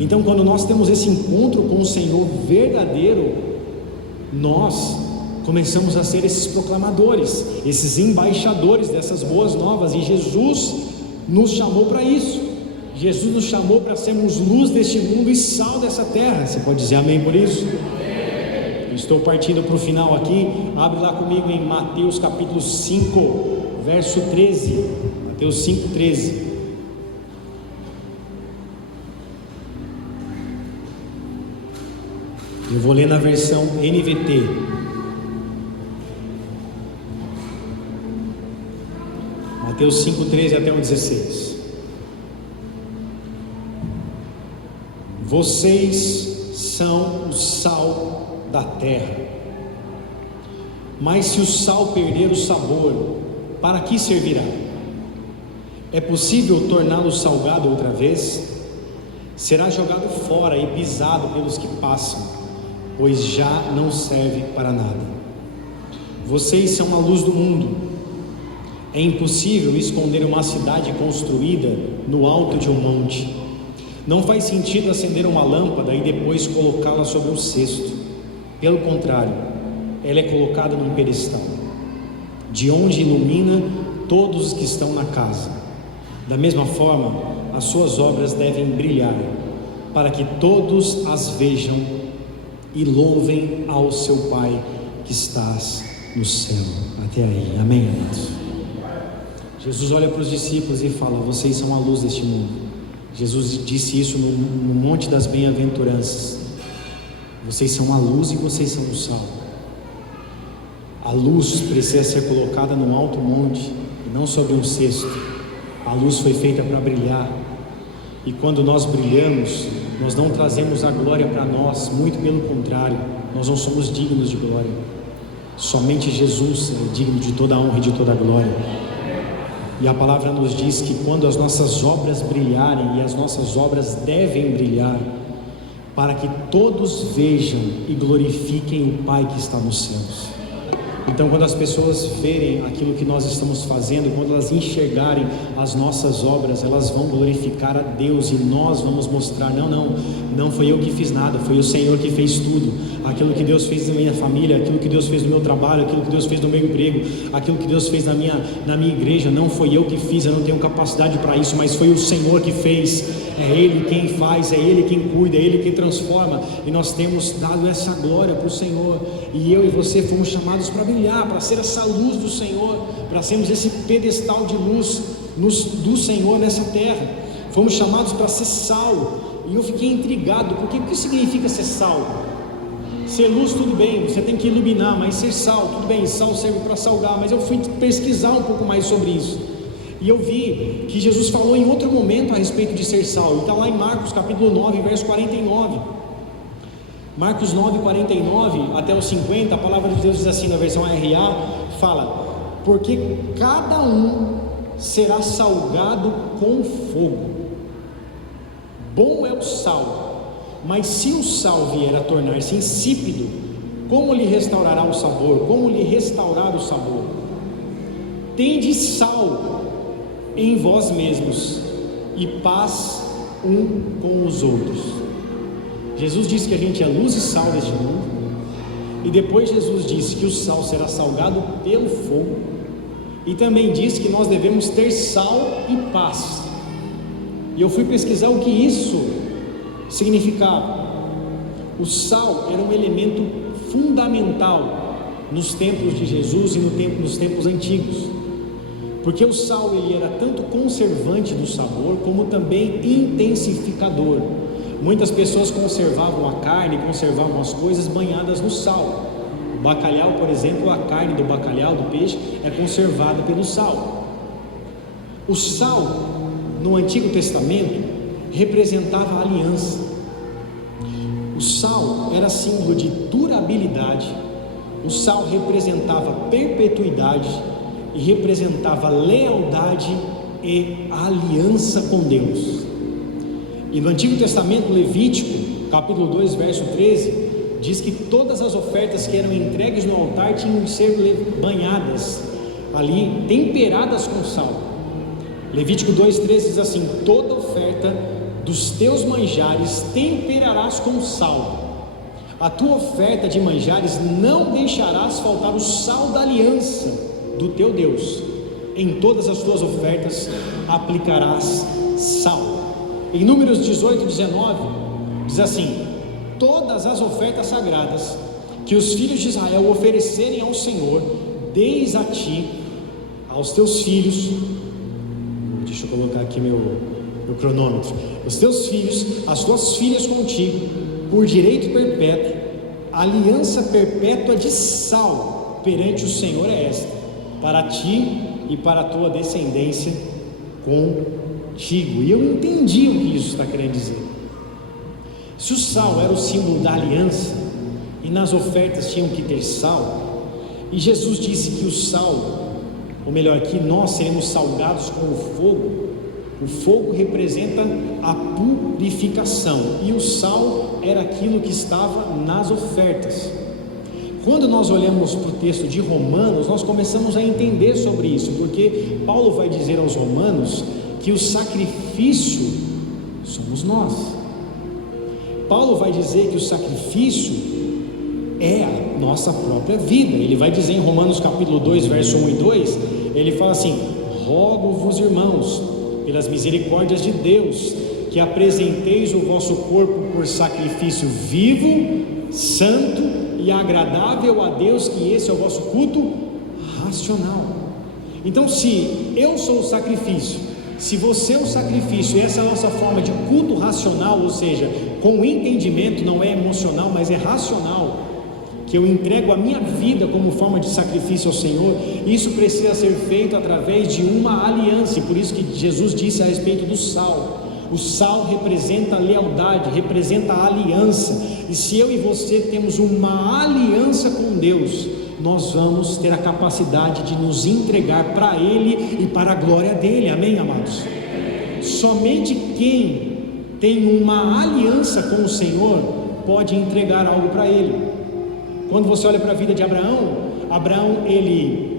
Então, quando nós temos esse encontro com o Senhor verdadeiro, nós começamos a ser esses proclamadores, esses embaixadores dessas boas novas, e Jesus nos chamou para isso. Jesus nos chamou para sermos luz deste mundo e sal dessa terra. Você pode dizer amém por isso? Eu estou partindo para o final aqui. Abre lá comigo em Mateus capítulo 5, verso 13. Mateus 5, 13. Eu vou ler na versão NVT. Mateus 5, 13 até o 16. Vocês são o sal da terra, mas se o sal perder o sabor, para que servirá? É possível torná-lo salgado outra vez? Será jogado fora e pisado pelos que passam, pois já não serve para nada. Vocês são a luz do mundo. É impossível esconder uma cidade construída no alto de um monte. Não faz sentido acender uma lâmpada e depois colocá-la sobre um cesto. Pelo contrário, ela é colocada num pedestal, de onde ilumina todos os que estão na casa. Da mesma forma, as suas obras devem brilhar, para que todos as vejam e louvem ao seu Pai que estás no céu. Até aí, amém, amados? Jesus olha para os discípulos e fala: vocês são a luz deste mundo. Jesus disse isso no Monte das Bem-aventuranças: vocês são a luz e vocês são o sal. A luz precisa ser colocada num alto monte e não sobre um cesto. A luz foi feita para brilhar, e quando nós brilhamos, nós não trazemos a glória para nós, muito pelo contrário, nós não somos dignos de glória. Somente Jesus é digno de toda a honra e de toda a glória. E a palavra nos diz que quando as nossas obras brilharem, e as nossas obras devem brilhar, para que todos vejam e glorifiquem o Pai que está nos céus. Então, quando as pessoas verem aquilo que nós estamos fazendo, quando elas enxergarem as nossas obras, elas vão glorificar a Deus, e nós vamos mostrar: não foi eu que fiz nada, foi o Senhor que fez tudo. Aquilo que Deus fez na minha família, aquilo que Deus fez no meu trabalho, aquilo que Deus fez no meu emprego, aquilo que Deus fez na minha igreja, não foi eu que fiz, eu não tenho capacidade para isso, mas foi o Senhor que fez. É Ele quem faz, é Ele quem cuida, é Ele quem transforma, e nós temos dado essa glória para o Senhor. E eu e você fomos chamados para brilhar, para ser essa luz do Senhor, para sermos esse pedestal de luz do Senhor nessa terra. Fomos chamados para ser sal. E eu fiquei intrigado, porque o que significa ser sal? Ser luz, tudo bem, você tem que iluminar, mas ser sal, tudo bem, sal serve para salgar. Mas eu fui pesquisar um pouco mais sobre isso, e eu vi que Jesus falou em outro momento a respeito de ser sal, e está lá em Marcos capítulo 9, verso 49. Marcos 9, 49 até os 50, a palavra de Deus diz assim, na versão RA, fala: porque cada um será salgado com fogo. Bom é o sal, mas se o sal vier a tornar-se insípido, como lhe restaurará o sabor? Como lhe restaurar o sabor? Tende sal em vós mesmos e paz um com os outros. Jesus disse que a gente é luz e sal deste mundo, e depois Jesus disse que o sal será salgado pelo fogo, e também disse que nós devemos ter sal e paz. E eu fui pesquisar o que isso significava. O sal era um elemento fundamental nos tempos de Jesus e nos tempos antigos, porque o sal ele era tanto conservante do sabor, como também intensificador. Muitas pessoas conservavam a carne, conservavam as coisas banhadas no sal. O bacalhau, por exemplo, a carne do bacalhau, do peixe, é conservada pelo sal. O sal, no Antigo Testamento, representava a aliança. O sal era símbolo de durabilidade. O sal representava perpetuidade e representava lealdade e aliança com Deus. E no Antigo Testamento, Levítico, capítulo 2, verso 13, diz que todas as ofertas que eram entregues no altar tinham que ser banhadas ali, temperadas com sal. Levítico 2,13 diz assim: toda oferta dos teus manjares temperarás com sal. A tua oferta de manjares não deixarás faltar o sal da aliança do teu Deus. Em todas as tuas ofertas aplicarás sal. Em Números 18, 19, diz assim: todas as ofertas sagradas que os filhos de Israel oferecerem ao Senhor, deis a ti, aos teus filhos, deixa eu colocar aqui meu cronômetro, os teus filhos, as tuas filhas contigo, por direito perpétuo, aliança perpétua de sal perante o Senhor é esta, para ti e para a tua descendência contigo. E eu entendi o que isso está querendo dizer. Se o sal era o símbolo da aliança, e nas ofertas tinham que ter sal, e Jesus disse que o sal, ou melhor, que nós seremos salgados com o fogo representa a purificação, e o sal era aquilo que estava nas ofertas. Quando nós olhamos para o texto de Romanos, nós começamos a entender sobre isso, porque Paulo vai dizer aos romanos que o sacrifício somos nós. Paulo vai dizer que o sacrifício é a nossa própria vida. Ele vai dizer em Romanos capítulo 2, verso 1 e 2, ele fala assim: rogo-vos, irmãos, pelas misericórdias de Deus, que apresenteis o vosso corpo por sacrifício vivo, santo e agradável a Deus, que esse é o vosso culto racional. Então, se eu sou o sacrifício Se você é um sacrifício, e essa é a nossa forma de culto racional, ou seja, com entendimento, não é emocional, mas é racional, que eu entrego a minha vida como forma de sacrifício ao Senhor, isso precisa ser feito através de uma aliança. E por isso que Jesus disse a respeito do sal. O sal representa a lealdade, representa a aliança. E se eu e você temos uma aliança com Deus, nós vamos ter a capacidade de nos entregar para Ele e para a glória dEle. Amém, amados? Somente quem tem uma aliança com o Senhor pode entregar algo para Ele. Quando você olha para a vida de Abraão, ele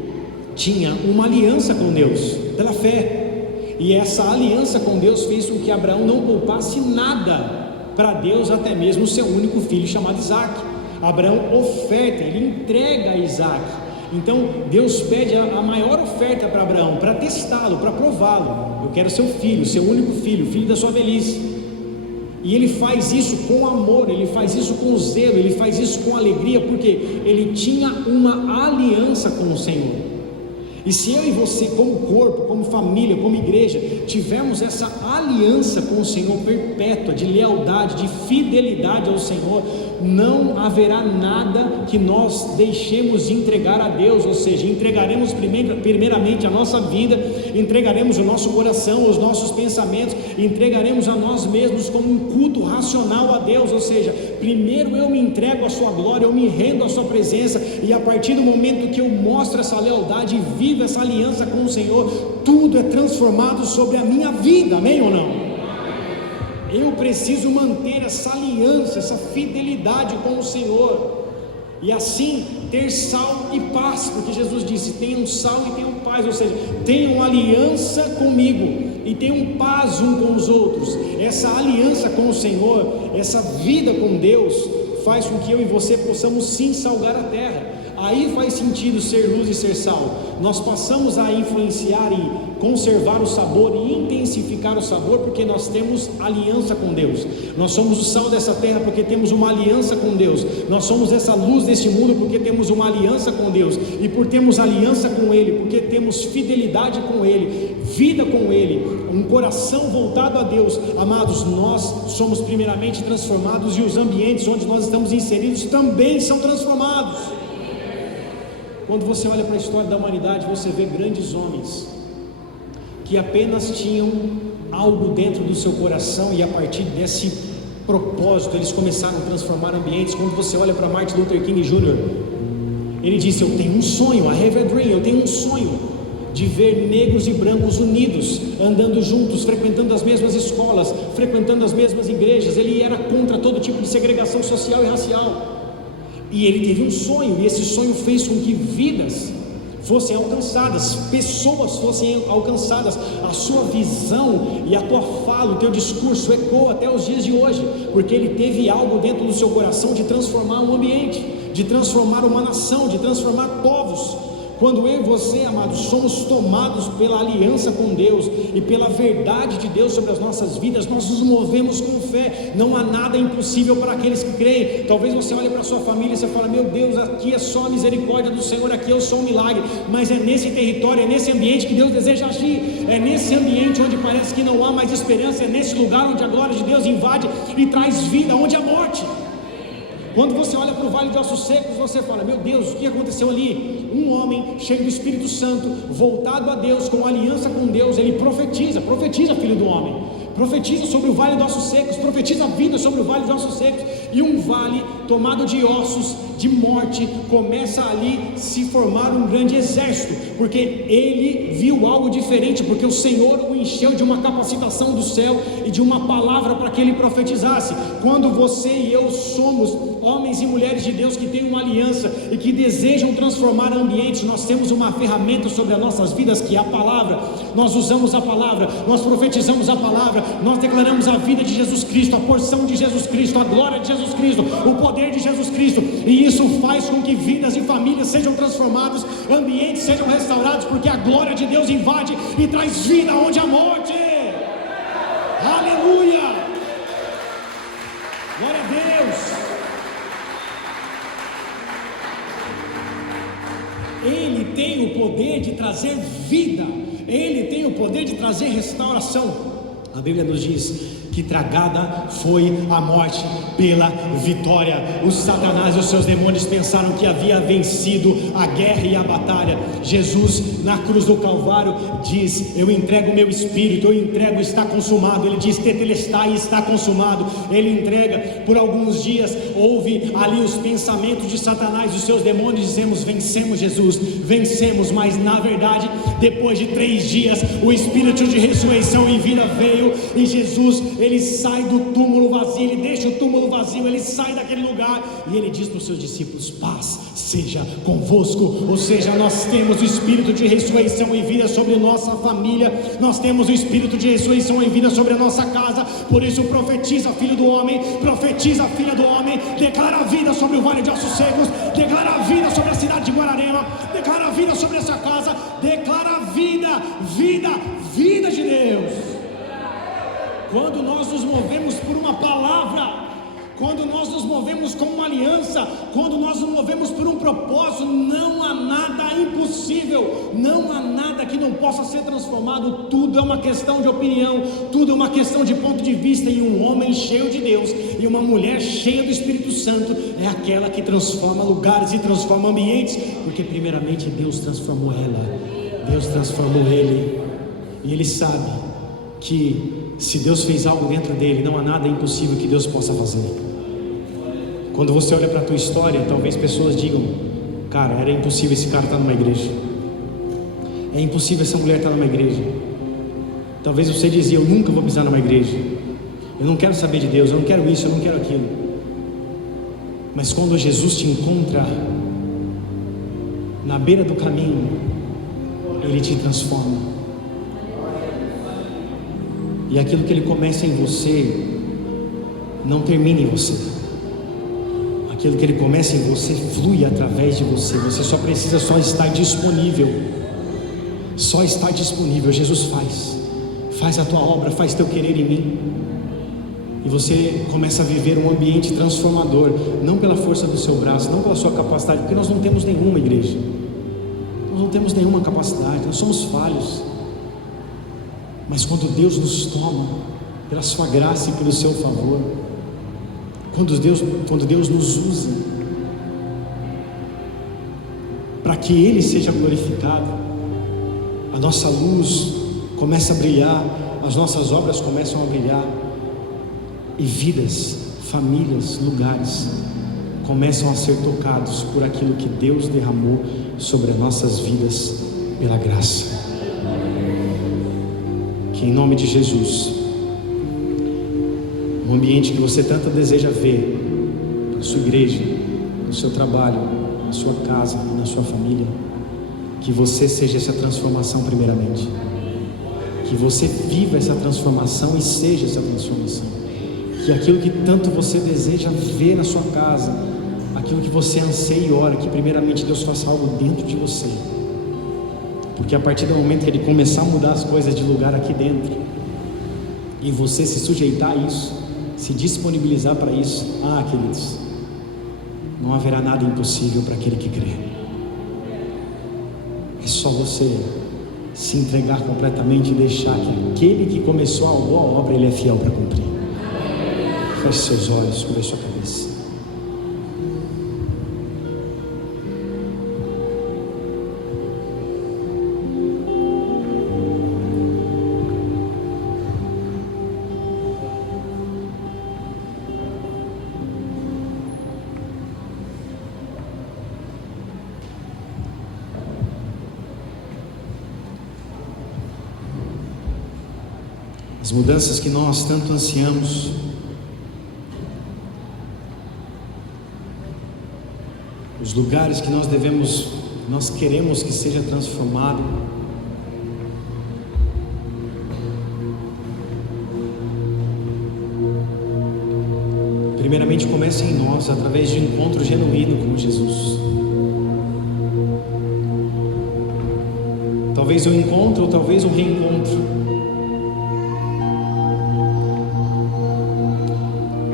tinha uma aliança com Deus, pela fé, e essa aliança com Deus fez com que Abraão não poupasse nada para Deus, até mesmo o seu único filho chamado Isaac. Abraão oferta, ele entrega a Isaac. Então Deus pede a maior oferta para Abraão, para testá-lo, para prová-lo. Eu quero seu filho, seu único filho, filho da sua velhice. E ele faz isso com amor, ele faz isso com zelo, ele faz isso com alegria, porque ele tinha uma aliança com o Senhor. E se eu e você, como corpo, como família, como igreja, tivermos essa aliança com o Senhor perpétua, de lealdade, de fidelidade ao Senhor, não haverá nada que nós deixemos de entregar a Deus, ou seja, entregaremos primeiramente a nossa vida, entregaremos o nosso coração, os nossos pensamentos, entregaremos a nós mesmos como um culto racional a Deus, ou seja, primeiro eu me entrego à sua glória, eu me rendo à sua presença, e a partir do momento que eu mostro essa lealdade e vivo essa aliança com o Senhor, tudo é transformado sobre a minha vida, amém ou não? Eu preciso manter essa aliança, essa fidelidade com o Senhor, e assim ter sal e paz, porque Jesus disse: tenham sal e tenham paz, ou seja, tenham aliança comigo e tenham paz um com os outros. Essa aliança com o Senhor, essa vida com Deus, faz com que eu e você possamos sim salgar a terra. Aí faz sentido ser luz e ser sal. Nós passamos a influenciar e conservar o sabor e intensificar o sabor, porque nós temos aliança com Deus. Nós somos o sal dessa terra porque temos uma aliança com Deus. Nós somos essa luz deste mundo porque temos uma aliança com Deus. E por termos aliança com Ele, porque temos fidelidade com Ele, vida com Ele, um coração voltado a Deus, amados, nós somos primeiramente transformados, e os ambientes onde nós estamos inseridos também são transformados. Quando você olha para a história da humanidade, você vê grandes homens que apenas tinham algo dentro do seu coração, e a partir desse propósito eles começaram a transformar ambientes. Quando você olha para Martin Luther King Jr., ele disse: eu tenho um sonho, I have a dream, eu tenho um sonho de ver negros e brancos unidos, andando juntos, frequentando as mesmas escolas, frequentando as mesmas igrejas. Ele era contra todo tipo de segregação social e racial. E ele teve um sonho, e esse sonho fez com que vidas fossem alcançadas, pessoas fossem alcançadas. A sua visão e a tua fala, o teu discurso ecoa até os dias de hoje, porque ele teve algo dentro do seu coração de transformar um ambiente, de transformar uma nação, de transformar povos. Quando eu e você, amados, somos tomados pela aliança com Deus e pela verdade de Deus sobre as nossas vidas, nós nos movemos com fé. Não há nada impossível para aqueles que creem. Talvez você olhe para a sua família e você fale: meu Deus, aqui é só a misericórdia do Senhor, aqui eu sou um milagre. Mas é nesse território, é nesse ambiente que Deus deseja agir. É nesse ambiente onde parece que não há mais esperança, é nesse lugar onde a glória de Deus invade e traz vida onde há morte. Quando você olha para o vale de ossos secos, você fala: meu Deus, o que aconteceu ali? Um homem cheio do Espírito Santo, voltado a Deus, com aliança com Deus, ele profetiza, filho do homem, profetiza sobre o vale de ossos secos, profetiza a vida sobre o vale de ossos secos, e um vale tomado de ossos, de morte, começa ali se formar um grande exército, porque ele viu algo diferente, porque o Senhor o encheu de uma capacitação do céu e de uma palavra para que ele profetizasse. Quando você e eu somos homens e mulheres de Deus que têm uma aliança e que desejam transformar ambientes, nós temos uma ferramenta sobre as nossas vidas, que é a palavra. Nós usamos a palavra, nós profetizamos a palavra, nós declaramos a vida de Jesus Cristo, a porção de Jesus Cristo, a glória de Jesus Cristo, o poder de Jesus Cristo, e isso faz com que vidas e famílias sejam transformadas, ambientes sejam restaurados, porque a glória de Deus invade e traz vida onde há morte. Aleluia! Glória a Deus! Ele tem o poder de trazer vida. Ele tem o poder de trazer restauração. A Bíblia nos diz que tragada foi a morte pela vitória. Os Satanás e os seus demônios pensaram que havia vencido a guerra e a batalha. Jesus na cruz do Calvário diz: eu entrego o meu espírito, eu entrego, está consumado. Ele diz: tetelestai, está consumado. Ele entrega. Por alguns dias houve ali os pensamentos de Satanás e os seus demônios, dizemos: vencemos Jesus, vencemos. Mas na verdade, depois de 3 dias, o espírito de ressurreição e vida veio, e Jesus, ele sai do túmulo vazio, ele deixa o túmulo vazio, ele sai daquele lugar e ele diz para os seus discípulos: paz seja convosco. Ou seja, nós temos o espírito de ressurreição e vida sobre nossa família, nós temos o espírito de ressurreição e vida sobre a nossa casa. Por isso profetiza, filho do homem, profetiza, filha do homem, declara a vida sobre o vale de ossos secos, declara a vida sobre a cidade de Guararema, declara a vida sobre essa casa, declara a vida, vida, vida de Deus. Quando nós nos movemos por uma palavra, quando nós nos movemos com uma aliança, quando nós nos movemos por um propósito, não há nada impossível, não há nada que não possa ser transformado. Tudo é uma questão de opinião, tudo é uma questão de ponto de vista. E um homem cheio de Deus e uma mulher cheia do Espírito Santo é aquela que transforma lugares e transforma ambientes, porque primeiramente Deus transformou ela, Deus transformou ele, e ele sabe que se Deus fez algo dentro dele, não há nada impossível que Deus possa fazer. Quando você olha para a tua história, talvez pessoas digam: cara, era impossível esse cara estar numa igreja, é impossível essa mulher estar numa igreja. Talvez você dizia: eu nunca vou pisar numa igreja, eu não quero saber de Deus, eu não quero isso, eu não quero aquilo. Mas quando Jesus te encontra na beira do caminho, Ele te transforma. E aquilo que Ele começa em você não termina em você. Aquilo que Ele começa em você flui através de você. Você só precisa estar disponível. Só estar disponível. Jesus faz a tua obra, faz teu querer em mim. E você começa a viver um ambiente transformador, não pela força do seu braço, não pela sua capacidade, porque nós não temos nenhuma, igreja. Nós não temos nenhuma capacidade, nós somos falhos. Mas quando Deus nos toma pela sua graça e pelo seu favor, quando Deus nos usa para que Ele seja glorificado, a nossa luz começa a brilhar, as nossas obras começam a brilhar, e vidas, famílias, lugares começam a ser tocados por aquilo que Deus derramou sobre as nossas vidas pela graça. Que em nome de Jesus, um ambiente que você tanto deseja ver na sua igreja, no seu trabalho, na sua casa, na sua família, que você seja essa transformação primeiramente, que você viva essa transformação e seja essa transformação, que aquilo que tanto você deseja ver na sua casa, aquilo que você anseia e ora, que primeiramente Deus faça algo dentro de você. Porque a partir do momento que Ele começar a mudar as coisas de lugar aqui dentro, e você se sujeitar a isso, se disponibilizar para isso, queridos, não haverá nada impossível para aquele que crê. É só você se entregar completamente e deixar que aquele que começou a boa obra, Ele é fiel para cumprir. Feche seus olhos, cubra sua cabeça. As mudanças que nós tanto ansiamos, os lugares que nós queremos que seja transformado, primeiramente começa em nós, através de um encontro genuíno com Jesus. Talvez um encontro, ou talvez um reencontro.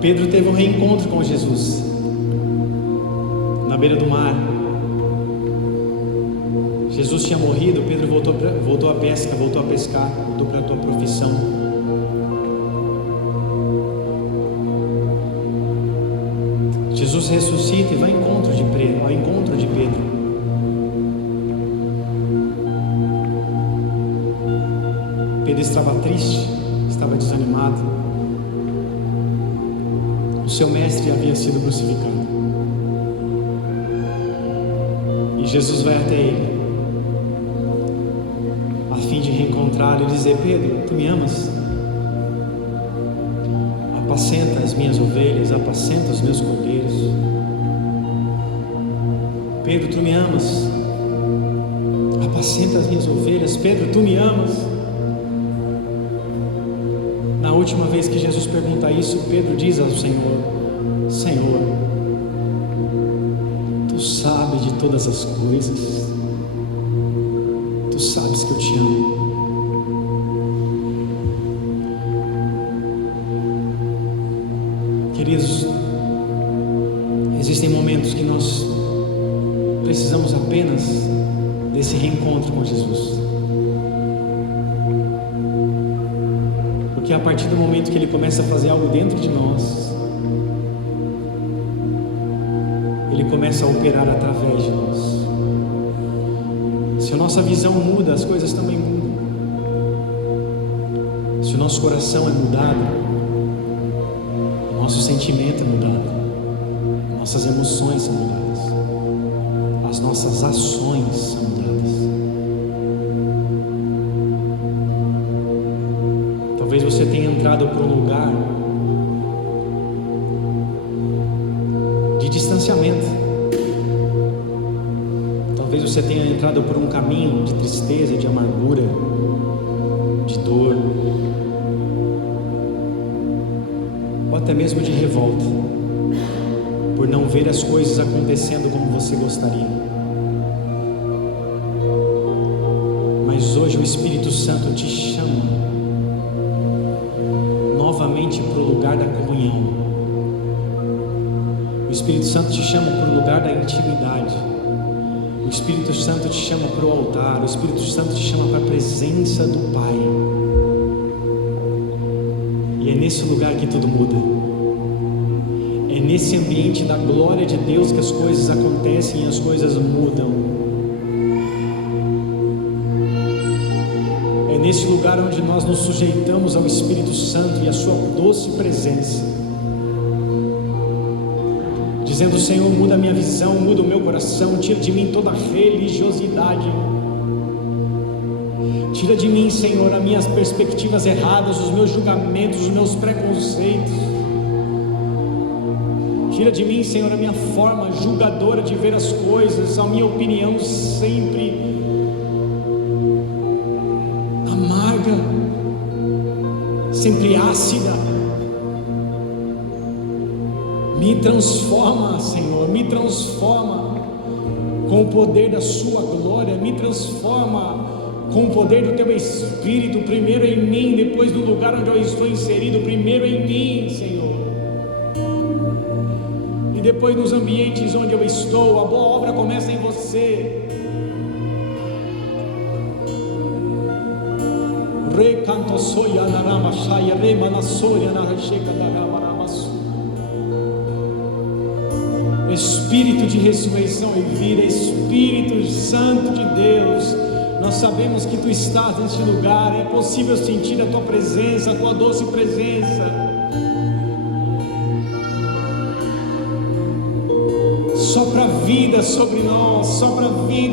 Pedro teve um reencontro com Jesus na beira do mar. Jesus tinha morrido, Pedro voltou à pesca, voltou a pescar, voltou para a tua profissão. Jesus ressuscita e vai ao encontro de Pedro. Pedro estava triste, estava desanimado. O seu mestre havia sido crucificado. E Jesus vai até ele, a fim de reencontrá-lo e dizer: Pedro, tu me amas? Apacenta as minhas ovelhas, apacenta os meus cordeiros. Pedro, tu me amas? Apacenta as minhas ovelhas. Pedro, tu me amas? Na última vez que Jesus pergunta isso, Pedro diz ao Senhor: Senhor, tu sabes de todas as coisas, tu sabes que eu te amo. Queridos, existem momentos que nós precisamos apenas desse reencontro com Jesus, porque a partir do momento que Ele começa a fazer algo dentro de nós, Ele começa a operar através de nós. Se a nossa visão muda, as coisas também mudam. Se o nosso coração é mudado, nosso sentimento é mudado, nossas emoções são mudadas, as nossas ações são mudadas. Talvez você tenha entrado por um lugar de distanciamento, talvez você tenha entrado por um caminho de tristeza, de amargura, de dor, ou até mesmo de revolta, por não ver as coisas acontecendo como você gostaria. Mas hoje o Espírito Santo te chama novamente para o lugar da comunhão. O Espírito Santo te chama para o lugar da intimidade. O Espírito Santo te chama para o altar. O Espírito Santo te chama para a presença do Pai. E é nesse lugar que tudo muda. É nesse ambiente da glória de Deus que as coisas acontecem e as coisas mudam. É nesse lugar onde nós nos sujeitamos ao Espírito Santo e à sua doce presença, dizendo: Senhor, muda a minha visão, muda o meu coração, tira de mim toda a religiosidade. Tira de mim, Senhor, as minhas perspectivas erradas, os meus julgamentos, os meus preconceitos. Tira de mim, Senhor, a minha forma julgadora de ver as coisas, a minha opinião sempre amarga, sempre ácida. Me transforma, Senhor, me transforma com o poder da sua glória, me transforma com o poder do teu Espírito, primeiro em mim, depois do lugar onde eu estou inserido, primeiro em mim, Senhor, e depois nos ambientes onde eu estou. A boa obra começa em você. Espírito de ressurreição e vida, Espírito Santo de Deus, nós sabemos que Tu estás neste lugar. É possível sentir a Tua presença, a Tua doce presença. Sopra vida sobre nós, sopra vida.